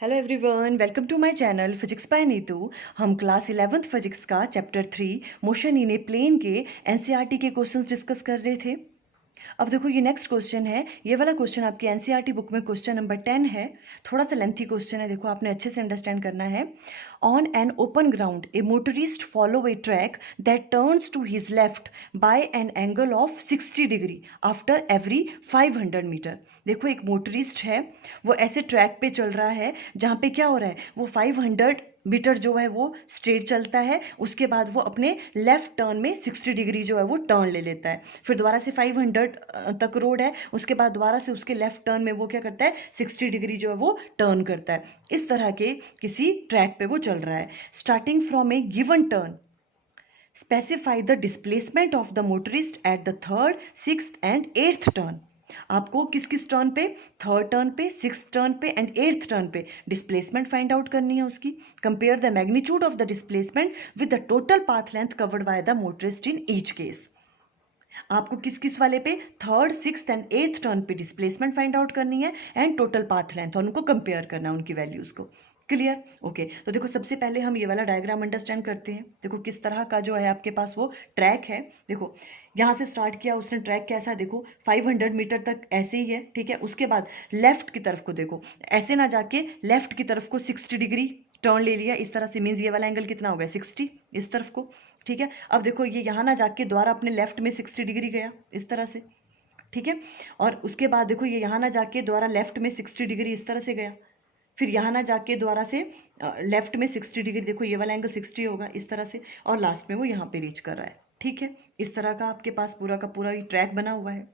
Hello everyone, welcome to my channel physics by Neetu. हम class 11th physics का chapter 3 motion in a plane के NCERT के questions discuss कर रहे थे। अब देखो ये नेक्स्ट क्वेश्चन है। ये वाला क्वेश्चन आपकी एनसीईआरटी बुक में क्वेश्चन नंबर 10 है। थोड़ा सा लेंथी क्वेश्चन है, देखो आपने अच्छे से अंडरस्टैंड करना है। On an open ground a motorist follow a track that turns to his left by an angle of 60 degree after every 500 meter. देखो एक मोटरिस्ट है, वो ऐसे ट्रैक पे चल रहा है जहाँ पे क्या हो रहा है, वो 500 मीटर जो है वो स्ट्रेट चलता है, उसके बाद वो अपने लेफ्ट टर्न में 60 डिग्री जो है वो टर्न ले लेता है। फिर दोबारा से 500 तक रोड है, उसके बाद दोबारा से उसके लेफ्ट टर्न में वो क्या करता है, 60 डिग्री जो है वो टर्न करता है। इस तरह के किसी ट्रैक पे वो चल रहा है। Starting from A given turn specify the displacement of the motorist at the third, sixth and eighth turn. आपको किस किस टर्न पे, थर्ड टर्न पे, सिक्स टर्न पे एंड एट्थ टर्न पे डिस्प्लेसमेंट फाइंड आउट करनी है उसकी। Compare the magnitude of the displacement with the total path length covered by the motorist in each case. आपको किस किस वाले पे, third, sixth and eighth turn पे डिस्प्लेसमेंट फाइंड आउट करनी है एंड टोटल पाथ लेंथ, और उनको कंपेयर करना है उनकी वैल्यूज को। क्लियर? ओके, तो देखो सबसे पहले हम ये वाला डायग्राम अंडरस्टैंड करते हैं। देखो किस तरह का जो है आपके पास वो ट्रैक है। देखो यहाँ से स्टार्ट किया उसने, ट्रैक कैसा है, देखो 500 मीटर तक ऐसे ही है, ठीक है। उसके बाद लेफ्ट की तरफ को देखो, ऐसे ना जाके लेफ्ट की तरफ को 60 डिग्री टर्न ले लिया इस तरह से, मीन्स ये वाला एंगल कितना हो गया, 60 इस तरफ को, ठीक है। अब देखो ये यहाँ ना जाके द्वारा अपने लेफ्ट में 60 डिग्री गया इस तरह से, ठीक है। और उसके बाद देखो ये यहाँ ना जाके द्वारा लेफ्ट में 60 डिग्री इस तरह से गया, फिर यहाँ ना जाके द्वारा से लेफ्ट में 60 डिग्री, देखो ये वाला एंगल 60 होगा इस तरह से, और लास्ट में वो यहाँ पे रीच कर रहा है, ठीक है। इस तरह का आपके पास पूरा का पूरा ये ट्रैक बना हुआ है।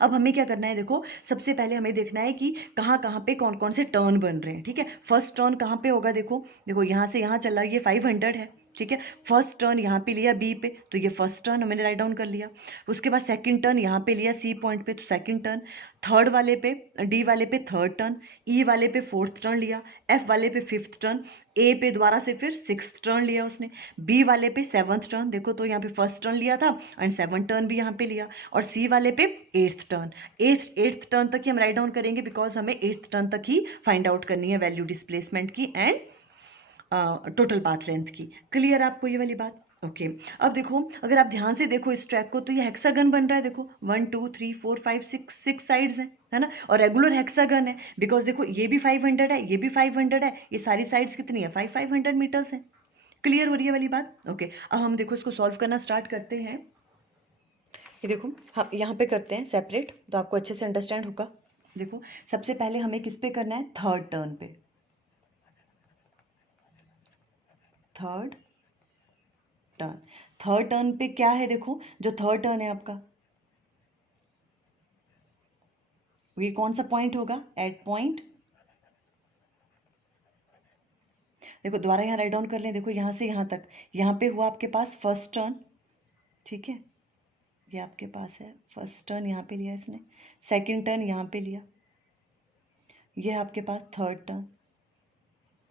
अब हमें क्या करना है, देखो सबसे पहले हमें देखना है कि कहाँ कहाँ पे कौन कौन से टर्न बन रहे हैं, ठीक है। फर्स्ट टर्न कहाँ पे होगा, देखो देखो यहाँ से यहाँ चला, ये 500 है, ठीक है। फर्स्ट टर्न यहाँ पे लिया बी पे, तो ये फर्स्ट टर्न मैंने राइट डाउन कर लिया। उसके बाद सेकंड टर्न यहाँ पे लिया सी पॉइंट पे, तो सेकंड टर्न। थर्ड वाले पे, डी वाले पे थर्ड टर्न, ई वाले पे फोर्थ टर्न लिया, एफ वाले पे फिफ्थ टर्न, ए पे दोबारा से फिर सिक्स्थ टर्न लिया उसने, बी वाले पे सेवन्थ टर्न, देखो तो यहाँ पे फर्स्ट टर्न लिया था एंड सेवन्थ टर्न भी यहाँ पे लिया, और सी वाले पे एट्थ टर्न। एट्थ टर्न तक ही हम राइट डाउन करेंगे, बिकॉज हमें एट्थ टर्न तक ही फाइंड आउट करनी है वैल्यू डिस्प्लेसमेंट की एंड टोटल पाथ लेंथ की। क्लियर आपको ये वाली बात? ओके अब देखो, अगर आप ध्यान से देखो इस ट्रैक को, तो ये हेक्सागन बन रहा है। देखो 1 2 3 4 5 6 6 साइड्स हैं, है ना, और रेगुलर हेक्सागन है, बिकॉज देखो ये भी 500 है, ये भी 500 है, ये सारी साइड्स कितनी है, 500 मीटर्स हैं। क्लियर हो रही है वाली बात? ओके अब हम देखो इसको सॉल्व करना स्टार्ट करते हैं। ये देखो हम यहाँ पे करते हैं सेपरेट, तो आपको अच्छे से अंडरस्टैंड होगा। देखो सबसे पहले हमें किस पे करना है, थर्ड टर्न पे। थर्ड टर्न, थर्ड टर्न पे क्या है, देखो जो थर्ड टर्न है आपका, ये कौन सा पॉइंट होगा, एट पॉइंट। देखो दोबारा यहाँ राइट डाउन कर लें, देखो यहाँ से यहाँ तक, यहाँ पे हुआ आपके पास फर्स्ट टर्न, ठीक है। ये आपके पास है फर्स्ट टर्न, यहाँ पे लिया इसने, सेकंड टर्न यहाँ पे लिया, ये है आपके पास थर्ड टर्न,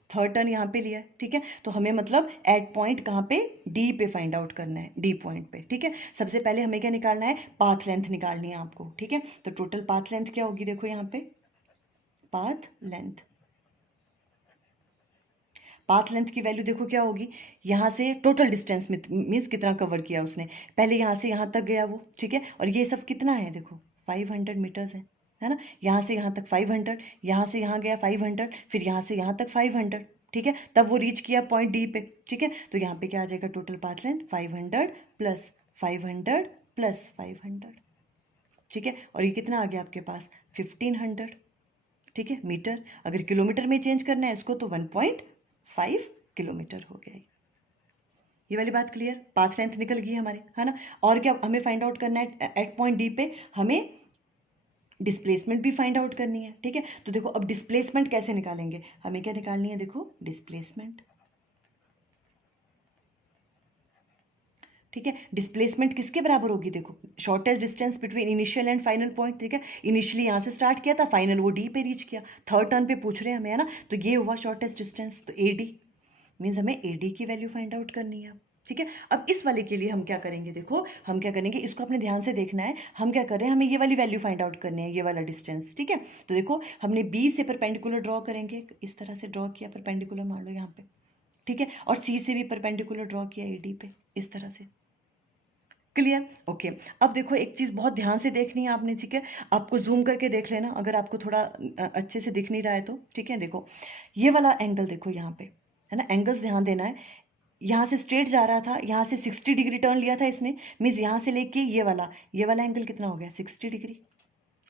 थर्ड टर्न यहाँ पे लिया है, ठीक है। तो हमें मतलब एट पॉइंट कहाँ पे, डी पे फाइंड आउट करना है, डी पॉइंट पे, ठीक है। सबसे पहले हमें क्या निकालना है, पाथ लेंथ निकालनी है आपको, ठीक है। तो टोटल पाथ लेंथ क्या होगी, देखो यहाँ पे पाथ लेंथ, पाथ लेंथ की वैल्यू देखो क्या होगी, यहाँ से टोटल डिस्टेंस में मीन्स कितना कवर किया उसने, पहले यहाँ से यहाँ तक गया वो, ठीक है। और ये सब कितना है, देखो 500 मीटर्स है ना। यहाँ से यहाँ तक 500, यहाँ से यहाँ गया 500, फिर यहाँ से यहाँ तक 500, ठीक है। तब वो रीच किया पॉइंट डी पे, ठीक है। तो यहाँ पे क्या आ जाएगा, total path length 500 plus 500 plus 500, ठीक है। और ये कितना आ गया आपके पास, 1500, ठीक है, मीटर। अगर किलोमीटर में चेंज करना है इसको, तो 1.5 किलोमीटर हो गया। ये वाली बात क्लियर, पाथ लेंथ निकल गई हमारी, है ना। और क्या हमें फाइंड आउट करना है, एट पॉइंट डी पे हमें डिस्प्लेसमेंट भी फाइंड आउट करनी है, ठीक है। तो देखो अब डिस्प्लेसमेंट कैसे निकालेंगे, हमें क्या निकालनी है, देखो डिस्प्लेसमेंट, ठीक है। डिस्प्लेसमेंट किसके बराबर होगी, देखो shortest distance between initial and final point, ठीक है। इनिशियली यहाँ से स्टार्ट किया था, फाइनल वो डी पे रीच किया, थर्ड टर्न पे पूछ रहे हैं हमें, है ना। तो ये हुआ शॉर्टेस्ट डिस्टेंस, तो ए डी मीन्स हमें ए डी की वैल्यू फाइंड आउट करनी है। ठीक है। अब इस वाले के लिए हम क्या करेंगे, देखो हम क्या करेंगे, इसको अपने ध्यान से देखना है। हम क्या कर रहे हैं, हमें ये वाली वैल्यू फाइंड आउट करनी है, ये वाला डिस्टेंस। ठीक है, तो देखो हमने बी से परपेंडिकुलर ड्रॉ करेंगे, इस तरह से ड्रॉ किया परपेंडिकुलर, मान लो यहाँ पे। ठीक है, और सी से भी परपेंडिकुलर ड्रॉ किया ए डी पे, इस तरह से। क्लियर? ओके। अब देखो एक चीज़ बहुत ध्यान से देखनी है आपने। ठीक है, आपको जूम करके देख लेना अगर आपको थोड़ा अच्छे से दिख नहीं रहा है तो। ठीक है, देखो ये वाला एंगल देखो यहाँ पे, है ना, एंगल्स ध्यान देना है। यहाँ से स्ट्रेट जा रहा था, यहाँ से 60 डिग्री टर्न लिया था इसने, मीन्स यहाँ से लेके ये वाला एंगल कितना हो गया, 60 डिग्री।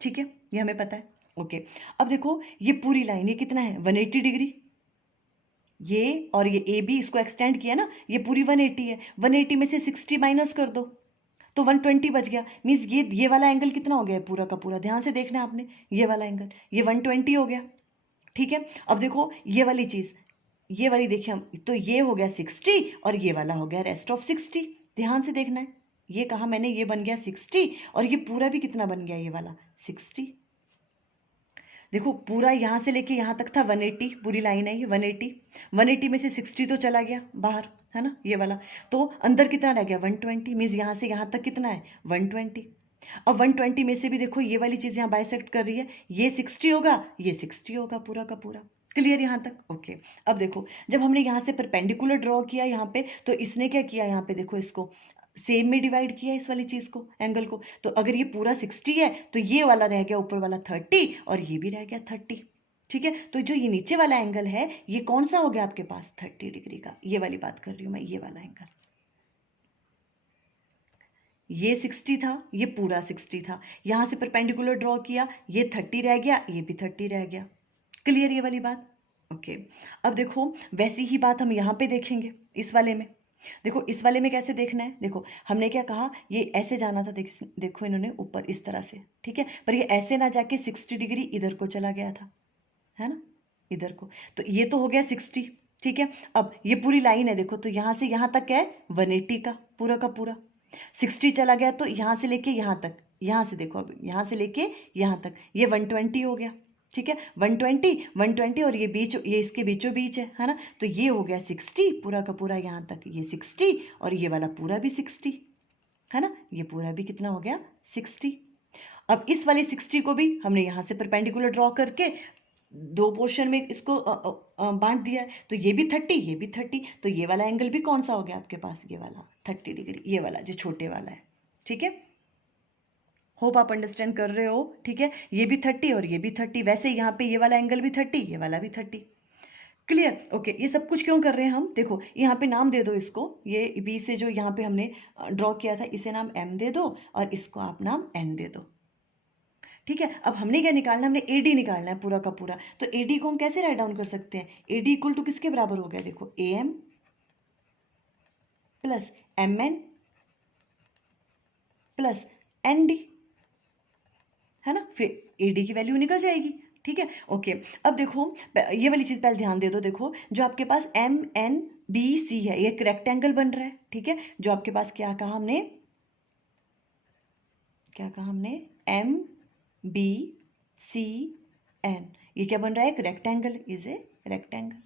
ठीक है, ये हमें पता है। ओके, अब देखो ये पूरी लाइन ये कितना है, 180 डिग्री। ये और ये ए बी इसको एक्सटेंड किया ना, ये पूरी 180 है। 180 में से 60 माइनस कर दो तो 120 बच गया। मीन्स ये वाला एंगल कितना हो गया है, पूरा का पूरा, ध्यान से देखना है आपने, ये वाला एंगल ये 120 हो गया। ठीक है, अब देखो ये वाली चीज़, ये वाली देखिए हम, तो ये हो गया 60 और ये वाला हो गया रेस्ट ऑफ 60। ध्यान से देखना है, ये कहा मैंने, ये बन गया 60 और ये पूरा भी कितना बन गया, ये वाला 60। देखो पूरा यहाँ से लेके यहाँ तक था 180, पूरी लाइन है ये 180। 180 में से 60 तो चला गया बाहर, है ना, ये वाला। तो अंदर कितना रह गया, 120। मीन्स यहाँ से यहाँ तक कितना है, 120। अब 120 में से भी देखो ये वाली चीज़ यहाँ बाइसेक्ट कर रही है, ये 60 होगा, ये 60 होगा, पूरा का पूरा। क्लियर यहाँ तक? ओके। अब देखो जब हमने यहाँ से परपेंडिकुलर ड्रॉ किया यहाँ पे, तो इसने क्या किया, यहाँ पे देखो इसको सेम में डिवाइड किया इस वाली चीज़ को, एंगल को। तो अगर ये पूरा 60 है तो ये वाला रह गया ऊपर वाला 30 और ये भी रह गया 30। ठीक है, तो जो ये नीचे वाला एंगल है ये कौन सा हो गया आपके पास, 30 डिग्री का। ये वाली बात कर रही हूँ मैं, ये वाला एंगल। ये 60 था, ये पूरा 60 था, यहाँ से परपेंडिकुलर ड्रॉ किया, ये 30 रह गया, ये भी 30 रह गया। क्लियर ये वाली बात? ओके। अब देखो वैसी ही बात हम यहाँ पे देखेंगे इस वाले में। देखो इस वाले में कैसे देखना है, देखो हमने क्या कहा, ये ऐसे जाना था, देखो इन्होंने ऊपर इस तरह से। ठीक है, पर ये ऐसे ना जाके 60 डिग्री इधर को चला गया था, है ना, इधर को। तो ये तो हो गया 60। ठीक है, अब ये पूरी लाइन है देखो, तो यहाँ से यहाँ तक है 180 का पूरा 60 चला गया, तो यहाँ से लेके यहाँ तक, यहाँ से देखो अब यहाँ से लेके यहाँ तक ये 120 हो गया। ठीक है, 120 और ये इसके बीचों बीच है ना, तो ये हो गया 60 पूरा का पूरा, यहाँ तक ये 60 और ये वाला पूरा भी 60, है ना, ये पूरा भी कितना हो गया, 60। अब इस वाले 60 को भी हमने यहाँ से परपेंडिकुलर ड्रॉ करके दो पोर्शन में इसको बांट दिया है, तो ये भी 30 ये भी 30, तो ये वाला एंगल भी कौन सा हो गया आपके पास, ये वाला 30 डिग्री, ये वाला जो छोटे वाला है। ठीक है, होप आप अंडरस्टैंड कर रहे हो। ठीक है, ये भी 30 और ये भी 30, वैसे यहाँ पे ये वाला एंगल भी 30, ये वाला भी 30। क्लियर? ओके, ये सब कुछ क्यों कर रहे हैं हम, देखो यहाँ पे नाम दे दो इसको, ये बी से जो यहाँ पे हमने ड्रॉ किया था इसे नाम m दे दो और इसको आप नाम n दे दो। ठीक है, अब हमने क्या निकालना, हमने AD निकालना है पूरा का पूरा। तो AD को हम कैसे राइट डाउन कर सकते हैं, AD इक्वल टू किसके बराबर हो गया, देखो AM plus MN plus ND, है ना, फिर AD की वैल्यू निकल जाएगी। ठीक है, ओके। अब देखो ये वाली चीज़ पहले ध्यान दे दो, देखो जो आपके पास MNBC है, ये एक रेक्टेंगल बन रहा है। ठीक है, जो आपके पास क्या कहा हमने, MBCN, ये क्या बन रहा है, एक rectangle, is a rectangle.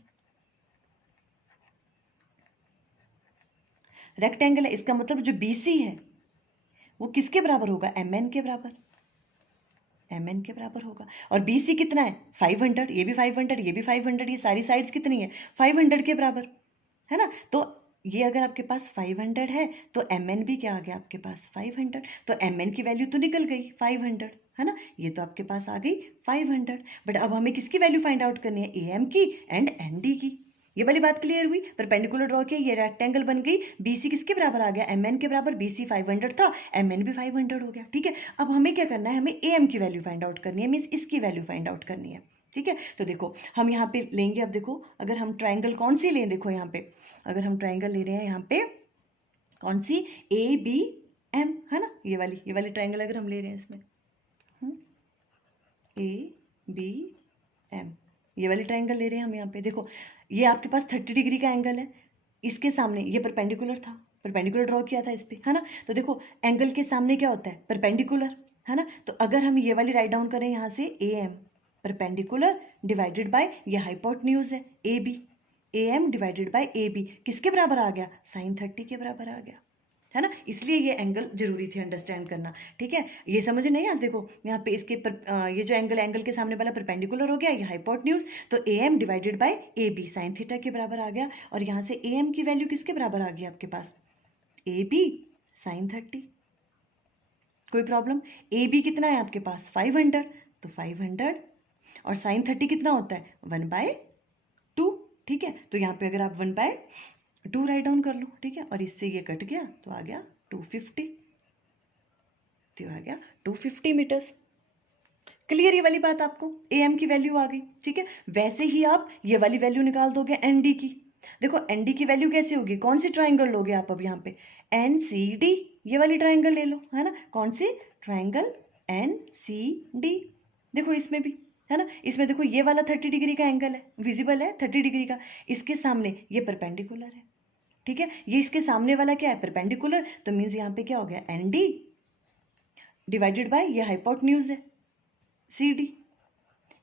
Rectangle है, इसका मतलब जो BC है वो किसके बराबर होगा, MN के बराबर, MN के बराबर होगा। और BC कितना है, 500, ये भी 500, ये भी 500, ये सारी साइड्स कितनी है, 500 के बराबर, है ना। तो ये अगर आपके पास 500 है तो MN भी क्या आ गया आपके पास, 500। तो MN की वैल्यू तो निकल गई 500, है ना, ये तो आपके पास आ गई 500। बट अब हमें किसकी वैल्यू फाइंड आउट करनी है, AM की एंड ND की। ये वाली बात क्लियर हुई, परपेंडिकुलर ड्रॉ किया, ये रेक्टेंगल बन गई, BC किसके बराबर आ गया, MN के बराबर, BC 500 था, MN भी 500 हो गया। ठीक है, अब हमें क्या करना है, हमें AM की वैल्यू फाइंड आउट करनी है, मीन्स इसकी वैल्यू फाइंड आउट करनी है। ठीक है, तो देखो हम यहाँ पे लेंगे, अब देखो अगर हम ट्राइंगल कौन सी लें, देखो यहाँ पे अगर हम ट्राइंगल ले रहे हैं यहाँ पे कौन सी, ABM, है ना, ये वाली ट्राइंगल अगर हम ले रहे हैं इसमें ABM, ये वाली ट्राइंगल ले रहे हैं हम यहाँ पे। देखो ये आपके पास 30 डिग्री का एंगल है, इसके सामने ये परपेंडिकुलर था, परपेंडिकुलर ड्रॉ किया था इस पे, है ना। तो देखो एंगल के सामने क्या होता है, परपेंडिकुलर, है ना। तो अगर हम ये वाली राइट डाउन करें यहाँ से AM परपेंडिकुलर डिवाइडेड बाय ये हाइपोटेन्यूज है AB, AM divided by AB किसके बराबर आ गया? साइन 30 के बराबर आ गया, है ना? इसलिए ये एंगल जरूरी थी अंडरस्टैंड करना, ठीक है? ये समझ नहीं आज देखो यहाँ पे इसके ये जो एंगल के सामने वाला परपेंडिकुलर हो गया, ये हाइपोटेन्यूज, तो AM divided by AB sine theta के बराबर आ गया, और यहाँ से AM की वैल्यू किसके बराबर आ गई आपके पास? AB sign 30। कोई प्रॉब्लम? AB कितना है आपके पास? 500, तो 500 और साइन 30 कितना होता है? 1/2, ठीक है? तो यहाँ पे अगर आप 1/2 राइट डाउन कर लो, ठीक है? और इससे ये कट गया तो आ गया 250, तो आ गया 250 मीटर्स। क्लियर ये वाली बात आपको? AM की वैल्यू आ गई, ठीक है? वैसे ही आप ये वाली वैल्यू निकाल दोगे ND की। देखो ND की वैल्यू कैसे होगी? कौन सी ट्राइंगल लोगे आप अब यहाँ पे? NCD, ये वाली ट्राइंगल ले लो, है ना? कौन सी ट्राइंगल? NCD। देखो इसमें भी, है ना? इसमें देखो ये वाला 30 डिग्री का एंगल है, विजिबल है 30 डिग्री का, इसके सामने ये परपेंडिकुलर है, ठीक है? ये इसके सामने वाला क्या है? परपेंडिकुलर, तो मीन्स यहाँ पे क्या हो गया? ND डिवाइडेड बाय ये हाइपोटेन्यूज है CD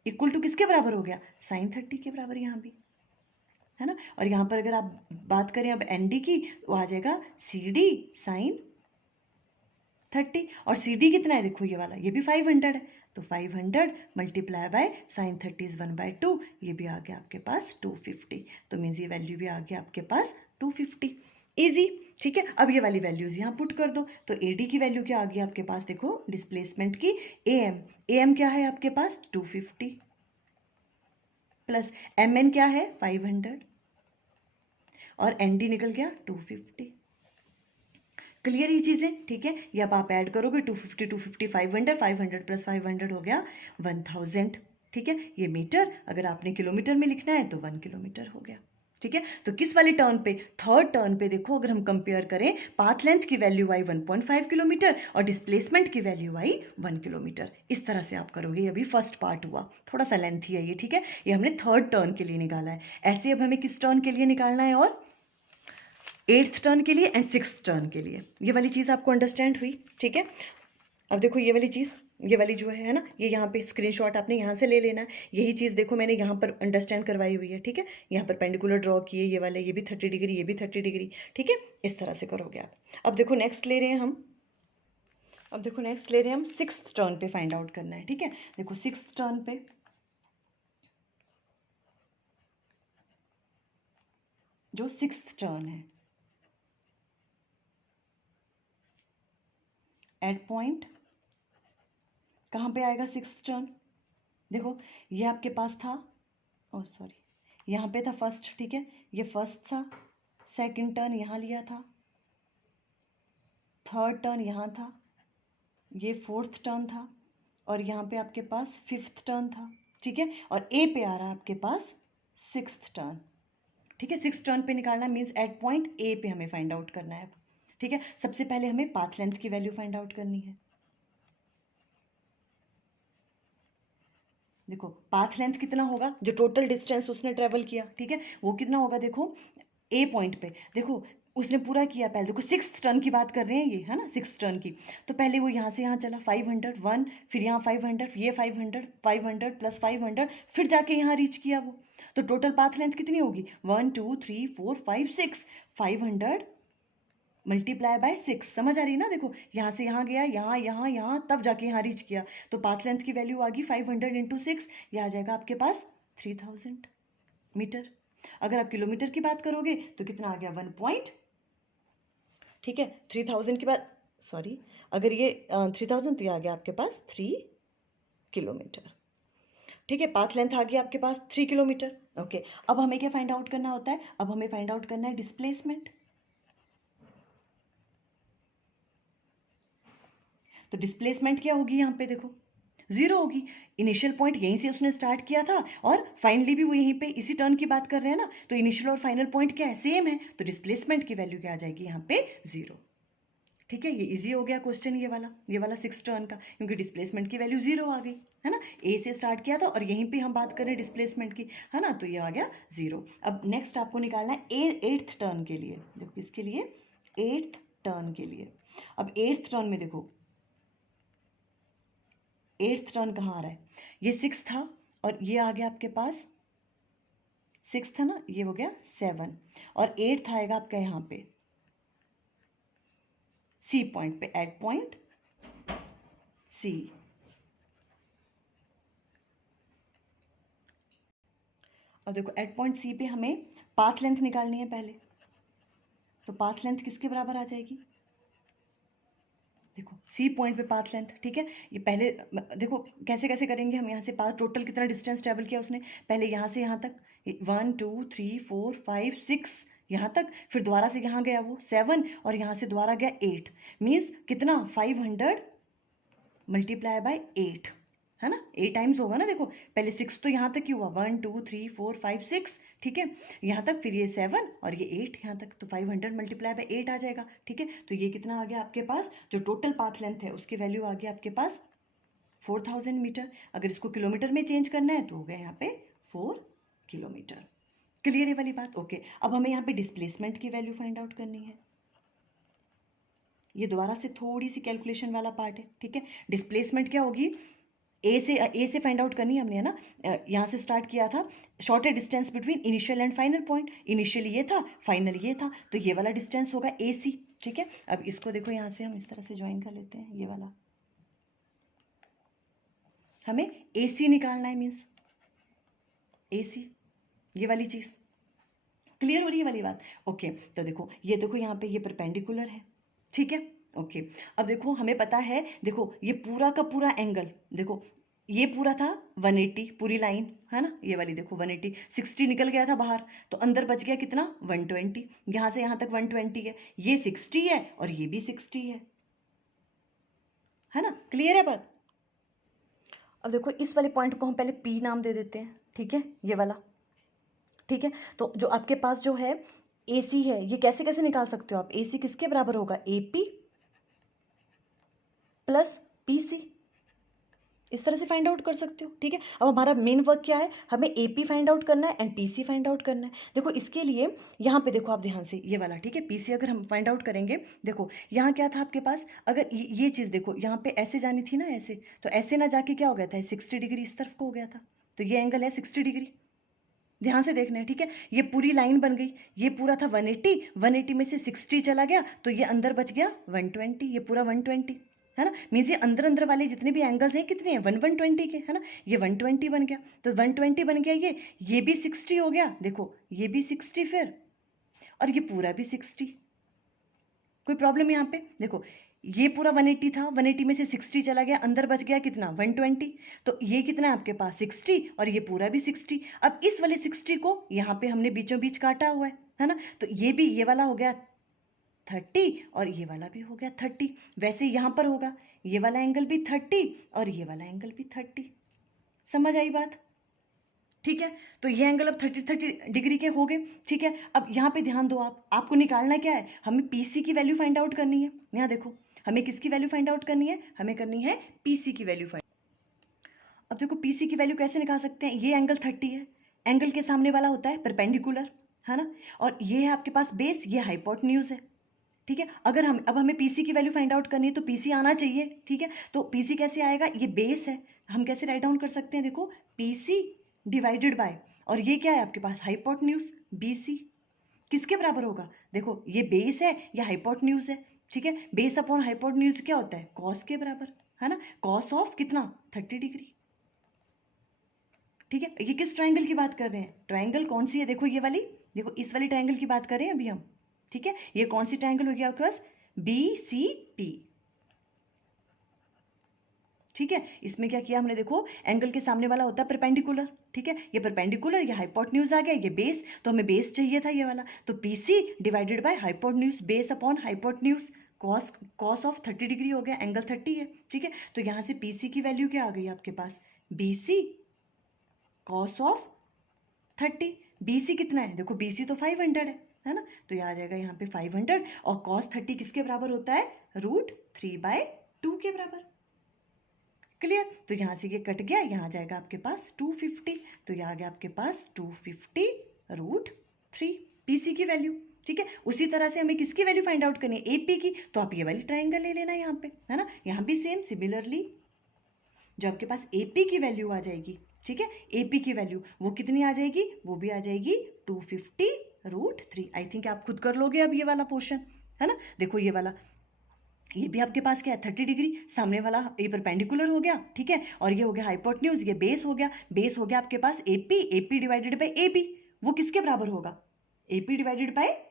इक्वल टू किसके बराबर हो गया? साइन 30 के बराबर यहाँ भी, है ना? और यहाँ पर अगर आप बात करें अब ND की, तो आ जाएगा CD साइन 30, और CD कितना है? देखो ये वाला, ये भी 500 है, तो 500 मल्टीप्लाई बाय साइन 30 इज 1/2, ये भी आ गया आपके पास 250, तो मीन्स ये वैल्यू भी आ गया आपके पास 250। इजी, ठीक है? अब ये वाली वैल्यूज यहाँ पुट कर दो, तो AD की वैल्यू क्या आ गई आपके पास? देखो डिस्प्लेसमेंट की, AM क्या है आपके पास? 250 प्लस MN क्या है? 500 और ND निकल गया 250। क्लियर ये चीज़ें, ठीक है? ये अब आप ऐड करोगे 250 250 500, 500 प्लस 500 हो गया 1000, ठीक है? ये मीटर, अगर आपने किलोमीटर में लिखना है तो 1 किलोमीटर हो गया, ठीक है? तो किस वाले टर्न पे? थर्ड टर्न पे देखो, अगर हम कंपेयर करें, पाथ लेंथ की वैल्यू आई 1.5 किलोमीटर और डिस्प्लेसमेंट की वैल्यू आई 1 किलोमीटर। इस तरह से आप करोगे। ये अभी फर्स्ट पार्ट हुआ, थोड़ा सा लेंथी है ये, ठीक है? ये हमने थर्ड टर्न के लिए निकाला है। ऐसे अब हमें किस टर्न के लिए निकालना है? और 8th टर्न के लिए एंड 6th टर्न के लिए। ये वाली चीज़ आपको अंडरस्टैंड हुई, ठीक है? अब देखो ये वाली चीज़, ये वाली जो है ना, ये यहाँ पे स्क्रीनशॉट आपने यहाँ से ले लेना है। यही चीज़ देखो मैंने यहाँ पर अंडरस्टैंड करवाई हुई है, ठीक है? यहाँ पर पेंडिकुलर ड्रॉ किए, ये वाले, ये भी 30 डिग्री, ये भी 30 डिग्री, ठीक है? इस तरह से करोगे आप। अब देखो नेक्स्ट ले रहे हैं हम, अब देखो नेक्स्ट ले रहे हैं हम 6th टर्न पे फाइंड आउट करना है, ठीक है? देखो 6th टर्न पे, जो 6th टर्न है, एट पॉइंट कहाँ पे आएगा 6th टर्न? देखो ये आपके पास था, ओ सॉरी, यहाँ पे था फर्स्ट, ठीक है? ये फर्स्ट था, सेकंड टर्न यहाँ लिया था, थर्ड टर्न यहाँ था, ये फोर्थ टर्न था, और यहाँ पे आपके पास 5th टर्न था, ठीक है? और ए पे आ रहा है आपके पास 6th टर्न, ठीक है? 6th टर्न पे निकालना मीन्स एट पॉइंट ए पे हमें फाइंड आउट करना है, ठीक है? सबसे पहले हमें पाथ लेंथ की वैल्यू फाइंड आउट करनी है। देखो पाथ लेंथ कितना होगा? जो टोटल डिस्टेंस उसने ट्रेवल किया, ठीक है? वो कितना होगा? देखो ए पॉइंट पे, देखो उसने पूरा किया, पहले देखो 6th टर्न की बात कर रहे हैं ये, है ना? 6th टर्न की, तो पहले वो यहाँ से यहाँ चला 500 1, फिर यहाँ 500, ये 500 500 प्लस 500, फिर जाके यहाँ रीच किया वो, तो टोटल पाथ लेंथ कितनी होगी? 1 2 3 4 5 6, 500 मल्टीप्लाई बाय 6, समझ आ रही है ना? देखो यहाँ से यहाँ गया, यहाँ यहाँ यहाँ, तब जाके यहाँ रीच किया, तो पाथ लेंथ की वैल्यू आ गई 500 इंटू 6, यह आ जाएगा आपके पास 3000 मीटर। अगर आप किलोमीटर की बात करोगे तो कितना आ गया? 1 पॉइंट, ठीक है? 3000 की बात, सॉरी, अगर ये 3000 तो ये आ गया आपके पास 3 किलोमीटर, ठीक है? पाथ लेंथ आ गया आपके पास 3 किलोमीटर, ओके? अब हमें क्या फाइंड आउट करना होता है? अब हमें फाइंड आउट करना है डिस्प्लेसमेंट। तो डिस्प्लेसमेंट क्या होगी यहाँ पे? देखो 0 होगी। इनिशियल पॉइंट यहीं से उसने स्टार्ट किया था और फाइनली भी वो यहीं पे इसी टर्न की बात कर रहे हैं ना, तो इनिशियल और फाइनल पॉइंट क्या है? सेम है, तो डिस्प्लेसमेंट की वैल्यू क्या आ जाएगी यहाँ पे? 0, ठीक है? ये इजी हो गया क्वेश्चन, ये वाला 6th टर्न का, क्योंकि डिस्प्लेसमेंट की वैल्यू 0 आ गई, है ना? ए से स्टार्ट किया था और यहीं पे हम बात करें डिस्प्लेसमेंट की, है ना? तो ये आ गया 0। अब नेक्स्ट आपको निकालना है 8th टर्न के लिए। देखो किसके लिए? 8th टर्न के लिए। अब 8th टर्न में देखो 8th टर्न कहाँ आ रहा है? ये 6 था और ये आ गया आपके पास 6 था ना, ये हो गया 7 और 8 आएगा आपका यहाँ पे सी पॉइंट पे, एट पॉइंट सी। और देखो एट पॉइंट सी पे हमें पाथ लेंथ निकालनी है पहले, तो पाथ लेंथ किसके बराबर आ जाएगी? देखो सी पॉइंट पे पाथ लेंथ, ठीक है। ये पहले देखो कैसे कैसे करेंगे हम, यहाँ से पाथ टोटल कितना डिस्टेंस ट्रेवल किया उसने, पहले यहाँ से यहाँ तक 1 2 3 4 5 6 यहाँ तक, फिर दोबारा से यहाँ गया वो 7 और यहाँ से दोबारा गया 8, मीन्स कितना 500 मल्टीप्लाई बाय 8, है ना, 8 टाइम्स होगा ना। देखो पहले 6 तो यहाँ तक ही हुआ, 1 2 3 4 5 6, ठीक है, यहाँ तक, फिर ये 7 और ये 8 यहाँ तक, तो 500 मल्टीप्लाई बाय 8 आ जाएगा, ठीक है। तो ये कितना आ गया आपके पास, जो टोटल पाथ लेंथ है उसकी वैल्यू आ गया आपके पास 4000 मीटर। अगर इसको किलोमीटर में चेंज करना है तो हो गया यहाँ पे 4 किलोमीटर। क्लियर है वाली बात? ओके। अब हमें यहाँ पे डिस्प्लेसमेंट की वैल्यू फाइंड आउट करनी है। ये दोबारा से थोड़ी सी कैलकुलेशन वाला पार्ट है, ठीक है। डिस्प्लेसमेंट क्या होगी, ए से फाइंड आउट करनी है हमने, है ना। यहाँ से स्टार्ट किया था, shortest distance between initial and final point, initial ये था, फाइनल ये था, तो ये वाला डिस्टेंस होगा ए सी, ठीक है। अब इसको देखो यहाँ से हम इस तरह से ज्वाइन कर लेते हैं, ये वाला हमें ए सी निकालना है, मीन्स ए सी, ये वाली चीज़ क्लियर हो रही है वाली बात? ओके। तो देखो यहाँ पे ये परपेंडिकुलर है, ठीक है, ओके। अब देखो हमें पता है, देखो ये पूरा का पूरा एंगल, देखो ये पूरा था 180, पूरी लाइन, है ना, ये वाली देखो 180, 60 निकल गया था बाहर, तो अंदर बच गया कितना 120, यहाँ से यहाँ तक 120 है, ये 60 है और ये भी 60 है ना, क्लियर है बात? अब देखो इस वाले पॉइंट को हम पहले P नाम दे देते हैं, ठीक है, ये वाला, ठीक है। तो जो आपके पास जो है AC है, ये कैसे कैसे निकाल सकते हो आप, AC किसके बराबर होगा, AP प्लस PC, इस तरह से फाइंड आउट कर सकते हो, ठीक है। अब हमारा मेन वर्क क्या है, हमें AP फाइंड आउट करना है एंड PC फाइंड आउट करना है। देखो इसके लिए यहाँ पे देखो आप ध्यान से, ये वाला, ठीक है, PC अगर हम फाइंड आउट करेंगे, देखो यहाँ क्या था आपके पास, अगर ये चीज़ देखो यहाँ पे ऐसे जानी थी ना, ऐसे, तो ऐसे ना जाके क्या हो गया था, 60 डिग्री इस तरफ को हो गया था, तो ये एंगल है 60 डिग्री, ध्यान से देखना है, ठीक है। ये पूरी लाइन बन गई, ये पूरा था 180 में से 60 चला गया, तो ये अंदर बच गया 120, ये पूरा 120, है ना, मीन्स ये अंदर अंदर वाले जितने भी एंगल्स हैं कितने हैं, 120 के, है ना, ये 120 बन गया, तो 120 बन गया, ये भी 60 हो गया, देखो ये भी 60 फिर, और ये पूरा भी 60, कोई प्रॉब्लम यहाँ पे? देखो ये पूरा 180 था, 180 में से 60 चला गया, अंदर बच गया कितना 120, तो ये कितना है आपके पास 60 और ये पूरा भी 60। अब इस वाले 60 को यहाँ पे हमने बीचों बीच काटा हुआ है ना, तो ये वाला हो गया 30 और ये वाला भी हो गया 30। वैसे यहाँ पर होगा, ये वाला एंगल भी 30 और ये वाला एंगल भी 30। समझ आई बात? ठीक है, तो ये एंगल अब 30 डिग्री के हो गए, ठीक है। अब यहाँ पे ध्यान दो, आपको निकालना क्या है, हमें PC की वैल्यू फाइंड आउट करनी है। यहाँ देखो हमें किसकी वैल्यू फाइंड आउट करनी है, हमें करनी है PC की वैल्यू फाइंड। अब देखो PC की वैल्यू कैसे निकाल सकते हैं, ये एंगल 30 है, एंगल के सामने वाला होता है परपेंडिकुलर, है ना, और ये है आपके पास बेस, ये हाइपोटेन्यूज है, ठीक है। अगर अब हमें PC की वैल्यू फाइंड आउट करनी है तो PC आना चाहिए, ठीक है। तो PC कैसे आएगा, ये बेस है, हम कैसे राइट डाउन कर सकते हैं, देखो PC डिवाइडेड बाय, और ये क्या है आपके पास हाइपोटेन्यूज BC, किसके बराबर होगा, देखो ये बेस है या हाइपोटेन्यूज है, ठीक है। बेस अपॉन हाइपोटेन्यूज क्या होता है, कॉस के बराबर, है ना, कॉस ऑफ कितना 30 डिग्री, ठीक है। ये किस ट्रायंगल की बात कर रहे हैं, ट्रायंगल कौन सी है, देखो ये वाली, देखो इस वाली ट्रायंगल की बात कर रहे हैं अभी हम, ठीक है। ये कौन सी ट्रायंगल होगी आपके पास, BCP, ठीक है। इसमें क्या किया हमने, देखो एंगल के सामने वाला होता है परपेंडिकुलर, ठीक है, ये परपेंडिकुलर, ये हाइपोटेन्यूज आ गया, ये बेस, तो हमें बेस चाहिए था ये वाला, तो PC divided by hypotenuse, base upon hypotenuse, cos of 30 degree हो गया, एंगल 30 है, ठीक है। तो यहाँ से PC की वैल्यू क्या आ गई आपके पास, BC कॉस ऑफ 30, BC कितना है, देखो BC तो 500 है ना, तो यह आ जाएगा यहाँ पे 500, और cos 30 किसके बराबर होता है, √3/2 के बराबर, क्लियर। तो यहाँ से ये कट गया, यहाँ जाएगा आपके पास 250, तो यहाँ आ गया आपके पास 250 √3 PC की वैल्यू, ठीक है। उसी तरह से हमें किसकी वैल्यू फाइंड आउट करनी है, AP की, तो आप ये वाली ट्रायंगल ले लेना यहाँ पे, है ना, यहाँ भी सेम सिमिलरली जो आपके पास AP की वैल्यू आ जाएगी, ठीक है। AP की वैल्यू वो कितनी आ जाएगी, वो भी आ जाएगी 250√3। आई थिंक आप खुद कर लोगे अब ये वाला पोर्शन, है ना। देखो ये वाला, ये भी आपके पास क्या है 30 डिग्री, सामने वाला ये परपेंडिकुलर हो गया, ठीक है, और ये हो गया हाइपोटेन्यूज, ये बेस हो गया, बेस हो गया आपके पास AP डिवाइडेड बाय AB। वो किसके बराबर होगा, AP डिवाइडेड बाय,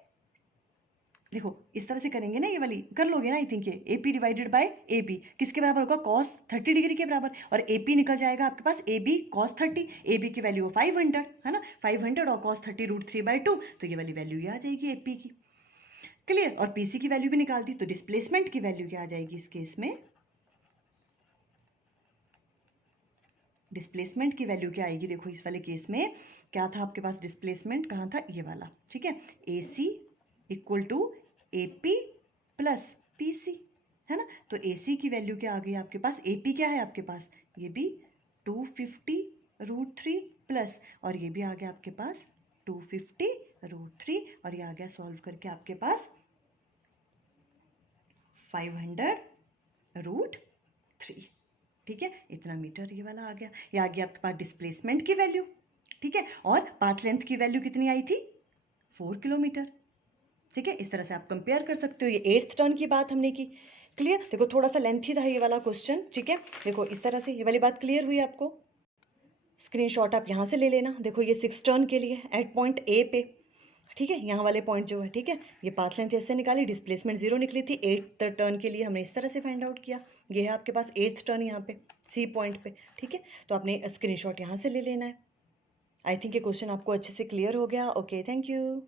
देखो इस तरह से करेंगे ना, ये वाली कर लोगे ना आई थिंक, ये AP डिवाइडेड बाय AB किसके बराबर होगा, cos 30 डिग्री के बराबर, और AP निकल जाएगा आपके पास AB cos 30, AB की वैल्यू 500 है ना, 500 और cos 30√3/2, तो ये वाली वैल्यू ये आ जाएगी AP की। क्लियर। और PC की वैल्यू भी निकाल दी, तो डिस्प्लेसमेंट की वैल्यू क्या आ जाएगी इस केस में, डिस्प्लेसमेंट की वैल्यू क्या आएगी, देखो इस वाले केस में क्या था आपके पास, डिस्प्लेसमेंट कहाँ था, ये वाला, ठीक है, AC equal to AP plus PC, है ना। तो AC की वैल्यू क्या आ गई आपके पास, AP क्या है आपके पास, ये भी 250√3 प्लस, और ये भी आ गया आपके पास 250√3, और ये आ गया सॉल्व करके आपके पास 500√3, ठीक है। इतना मीटर ये वाला आ गया, ये आ गया आपके पास डिस्प्लेसमेंट की वैल्यू, ठीक है। और पाथ लेंथ की वैल्यू कितनी आई थी, 4 किलोमीटर, ठीक है। इस तरह से आप कंपेयर कर सकते हो, ये 8th टर्न की बात हमने की। क्लियर। देखो थोड़ा सा लेंथी था ये वाला क्वेश्चन, ठीक है। देखो इस तरह से ये वाली बात क्लियर हुई आपको, स्क्रीनशॉट आप यहाँ से ले लेना। देखो ये 6 टर्न के लिए एट पॉइंट A पे, ठीक है, यहाँ वाले पॉइंट जो है, ठीक है, ये पाथ लेंथ ऐसे निकाली, डिस्प्लेसमेंट 0 निकली थी, 8th टर्न के लिए हमने इस तरह से फाइंड आउट किया। ये है आपके पास 8th टर्न यहाँ पे C पॉइंट पे, ठीक है। तो आपने स्क्रीनशॉट यहाँ से ले लेना है। आई थिंक ये क्वेश्चन आपको अच्छे से क्लियर हो गया। Okay, thank you.